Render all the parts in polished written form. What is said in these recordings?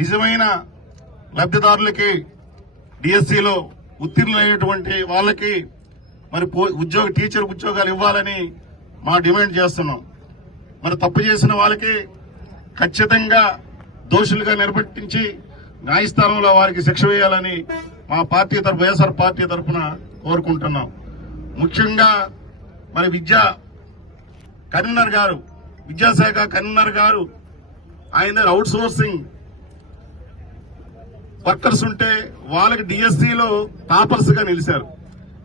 నిజమైన లబ్ధిదారులకి డిఎస్సిలో ఉత్తీర్ణులైనటువంటి వాళ్ళకి మరి టీచర్ ఉద్యోగాలు ఇవ్వాలని మా డిమాండ్ చేస్తున్నాం. మరి తప్పు చేసిన వాళ్ళకి ఖచ్చితంగా దోషులుగా నిర్వర్తించి న్యాయస్థానంలో వారికి శిక్ష వేయాలని మా పార్టీ తరఫు వైఎస్ఆర్ పార్టీ తరఫున కోరుకుంటున్నాం. ముఖ్యంగా మరి విద్యాశాఖ కన్వీనర్ గారు ఆయన అవుట్ సోర్సింగ్ వర్కర్స్ ఉంటే వాళ్ళకి డిఎస్సిలో టాపర్స్ గా నిలిచారు.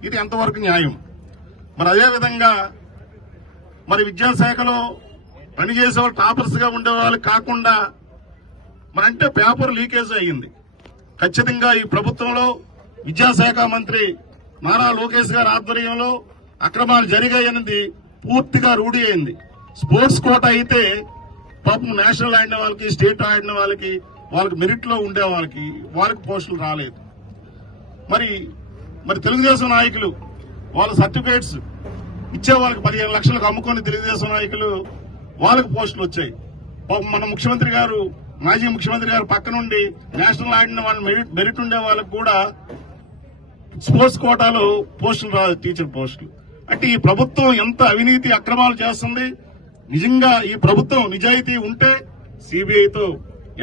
ఇది ఎంతవరకు న్యాయం? మరి అదేవిధంగా మరి విద్యాశాఖలో పనిచేసే వాళ్ళు టాపర్స్ గా ఉండే వాళ్ళు కాకుండా మరి అంటే పేపర్ లీకేజ్ అయ్యింది. ఖచ్చితంగా ఈ ప్రభుత్వంలో విద్యాశాఖ మంత్రి నారా లోకేష్ గారి ఆధ్వర్యంలో అక్రమాలు జరిగాయన్నది పూర్తిగా రూఢి అయింది. స్పోర్ట్స్ కోటా అయితే పాపం నేషనల్ ఆడిన వాళ్ళకి, స్టేట్ ఆడిన వాళ్ళకి మెరిట్ లో ఉండే వాళ్ళకి పోస్టులు రాలేదు. మరి తెలుగుదేశం నాయకులు వాళ్ళ సర్టిఫికేట్స్ ఇచ్చే వాళ్ళకి 15 లక్షలకు అమ్ముకొని తెలుగుదేశం నాయకులు వాళ్ళకి పోస్టులు వచ్చాయి. మన ముఖ్యమంత్రి గారు, మాజీ ముఖ్యమంత్రి గారు పక్క నుండి నేషనల్ ఆడిన వాళ్ళ మెరిట్ ఉండే వాళ్ళకు కూడా స్పోర్ట్స్ కోటాలో పోస్టులు రాదు, టీచర్ పోస్టులు. అంటే ఈ ప్రభుత్వం ఎంత అవినీతి అక్రమాలు చేస్తుంది. నిజంగా ఈ ప్రభుత్వం నిజాయితీ ఉంటే సిబిఐతో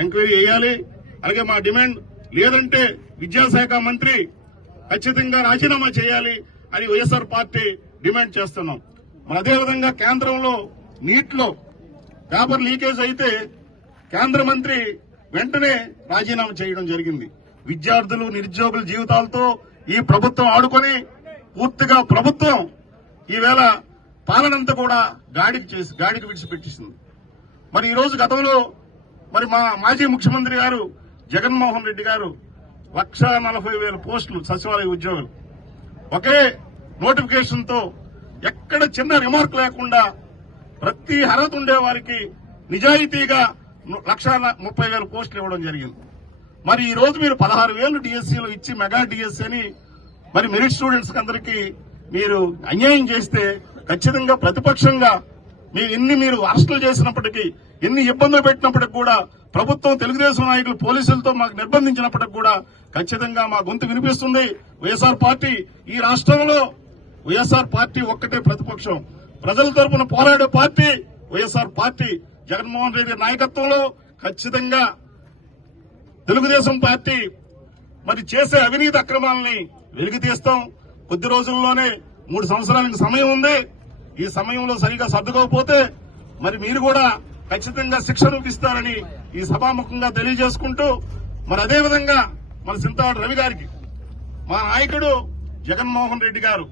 ఎంక్వైరీ చేయాలి. అలాగే మా డిమాండ్ లేదంటే విద్యాశాఖ మంత్రి ఖచ్చితంగా రాజీనామా చేయాలి అని వైఎస్ఆర్ పార్టీ డిమాండ్ చేస్తున్నాం. మరి అదేవిధంగా కేంద్రంలో నీట్లో పేపర్ లీకేజ్ అయితే కేంద్ర మంత్రి వెంటనే రాజీనామా చేయడం జరిగింది. విద్యార్థులు, నిరుద్యోగుల జీవితాలతో ఈ ప్రభుత్వం ఆడుకొని పూర్తిగా ప్రభుత్వం ఈవేళ పాలనంతా కూడా గాడికి విడిచిపెట్టేసింది. మరి ఈ రోజు గతంలో మరి మా మాజీ ముఖ్యమంత్రి గారు జగన్మోహన్ రెడ్డి గారు 1,40,000 పోస్టులు సచివాలయ ఉద్యోగులు ఒకే నోటిఫికేషన్ తో ఎక్కడ చిన్న రిమార్క్ లేకుండా ప్రతి అర్హత ఉండే వారికి నిజాయితీగా 1,30,000 పోస్టులు ఇవ్వడం జరిగింది. మరి ఈ రోజు మీరు 16,000 డిఎస్సీలో ఇచ్చి మెగా డిఎస్సీ అని మరి మెరిట్ స్టూడెంట్స్ అందరికీ మీరు అన్యాయం చేస్తే ఖచ్చితంగా ప్రతిపక్షంగా మీరు అరెస్టులు చేసినప్పటికీ, ఎన్ని ఇబ్బందులు పెట్టినప్పటికీ కూడా ప్రభుత్వం, తెలుగుదేశం నాయకులు పోలీసులతో మాకు నిర్బంధించినప్పటికీ కూడా ఖచ్చితంగా మా గొంతు వినిపిస్తుంది. వైఎస్ఆర్ పార్టీ ఈ రాష్ట్రంలో వైఎస్ఆర్ పార్టీ ఒక్కటే ప్రతిపక్షం. ప్రజల తరపున పోరాడే పార్టీ వైఎస్ఆర్ పార్టీ. జగన్మోహన్ రెడ్డి నాయకత్వంలో ఖచ్చితంగా తెలుగుదేశం పార్టీ మరి చేసే అవినీతి అక్రమాలని వెలికి తీస్తాం. కొద్ది రోజుల్లోనే 3 సంవత్సరాలకు సమయం ఉంది. ఈ సమయంలో సరిగా సర్దుకోకపోతే మరి మీరు కూడా ఖచ్చితంగా శిక్షను ఇస్తారని ఈ సభాముఖంగా తెలియజేసుకుంటూ, మరి అదేవిధంగా మన సింతవాడ రవి గారికి మా నాయకుడు జగన్మోహన్ రెడ్డి గారు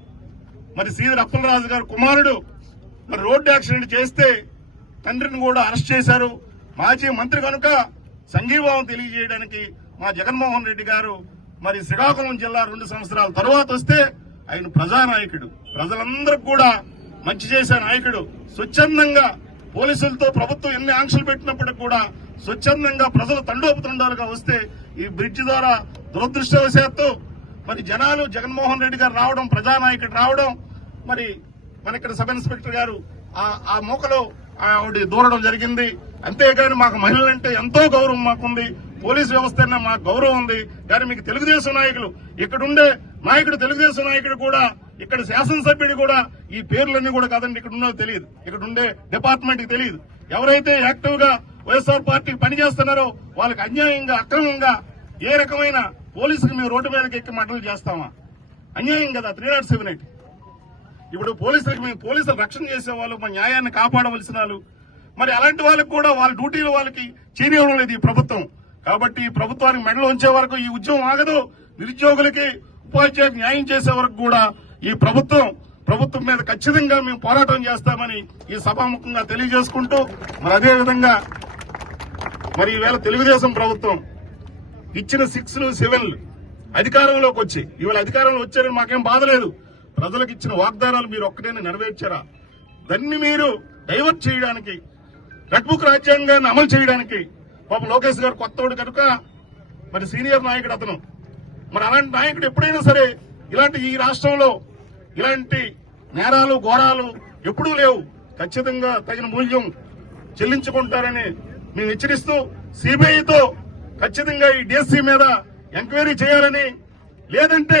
మరి సీదర్ అప్పలరాజు గారు కుమారుడు మరి రోడ్డు యాక్సిడెంట్ చేస్తే తండ్రిని కూడా అరెస్ట్ చేశారు. మాజీ మంత్రి కనుక సంఘీభావం తెలియజేయడానికి మా జగన్మోహన్ రెడ్డి గారు మరి శ్రీకాకుళం జిల్లా 2 సంవత్సరాల తర్వాత వస్తే ఆయన ప్రజానాయకుడు, ప్రజలందరికీ కూడా మంచి చేసే నాయకుడు. స్వచ్ఛందంగా పోలీసులతో ప్రభుత్వం ఎన్ని ఆంక్షలు పెట్టినప్పటికీ కూడా స్వచ్ఛందంగా ప్రజలు తండోపతండాలుగా వస్తే ఈ బ్రిడ్జి ద్వారా దురదృష్టవశాత్తు మరి జనాలు జగన్మోహన్ రెడ్డి గారు రావడం, ప్రజానాయకుడు రావడం, మరి మన ఇక్కడ సబ్ ఇన్స్పెక్టర్ గారు ఆ మూకలో ఆవిడ దూరడం జరిగింది. అంతేగాని మాకు మహిళలంటే ఎంతో గౌరవం మాకుంది, పోలీసు వ్యవస్థ మాకు గౌరవం ఉంది. కానీ మీకు తెలుగుదేశం నాయకులు, ఇక్కడుండే నాయకుడు, తెలుగుదేశం నాయకుడు కూడా, ఇక్కడ శాసనసభ్యుడు కూడా ఈ పేర్లన్నీ కూడా కాదండి ఇక్కడ ఉన్నదో తెలియదు, ఇక్కడ ఉండే డిపార్ట్మెంట్ కి తెలియదు. ఎవరైతే యాక్టివ్ గా వైఎస్ఆర్ పార్టీకి పనిచేస్తున్నారో వాళ్ళకి అన్యాయంగా, అక్రమంగా ఏ రకమైన పోలీసుకి మేము రోడ్డు మీదకి ఎక్కి మంటలు చేస్తామా? అన్యాయం కదా. 307 ఇప్పుడు పోలీసులకు మేము పోలీసులు రక్షణ చేసేవాళ్ళు, మా న్యాయాన్ని కాపాడవలసిన వాళ్ళు, మరి అలాంటి వాళ్ళకి కూడా వాళ్ళ డ్యూటీలు వాళ్ళకి చేయనివ్వడం లేదు ఈ ప్రభుత్వం. కాబట్టి ఈ ప్రభుత్వానికి మెడలు ఉంచే వరకు ఈ ఉద్యమం ఆగదు. నిరుద్యోగులకి, ఉపాధ్యాయులకు న్యాయం చేసే వరకు కూడా ఈ ప్రభుత్వం మీద ఖచ్చితంగా మేము పోరాటం చేస్తామని ఈ సభాముఖంగా తెలియజేసుకుంటూ, మరి అదేవిధంగా మరి ఈవేళ తెలుగుదేశం ప్రభుత్వం ఇచ్చిన 6లు 7లు అధికారంలోకి వచ్చి ఇవాళ అధికారంలో వచ్చారని మాకేం బాధ లేదు. ప్రజలకు ఇచ్చిన వాగ్దానాలు మీరు ఒక్కటైనా నెరవేర్చారా? దాన్ని మీరు డైవర్ట్ చేయడానికి, రెడ్ బుక్ రాజ్యాంగాన్ని అమలు చేయడానికి పాపం లోకేష్ గారు కొత్తవాడు కనుక మరి సీనియర్ నాయకుడు అతను. మరి అలాంటి నాయకుడు ఎప్పుడైనా సరే ఇలాంటి ఈ రాష్ట్రంలో ఇలాంటి నేరాలు, ఘోరాలు ఎప్పుడూ లేవు. ఖచ్చితంగా తగిన మూల్యం చెల్లించుకుంటారని మేము హెచ్చరిస్తూ సిబిఐతో ఖచ్చితంగా ఈ డిఎస్సీ మీద ఎంక్వైరీ చేయాలని, లేదంటే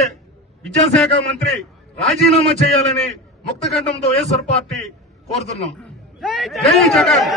విద్యాశాఖ మంత్రి రాజీనామా చేయాలని ముక్తకంఠంతో వైఎస్ఆర్ పార్టీ కోరుతున్నాం. జై జగన్.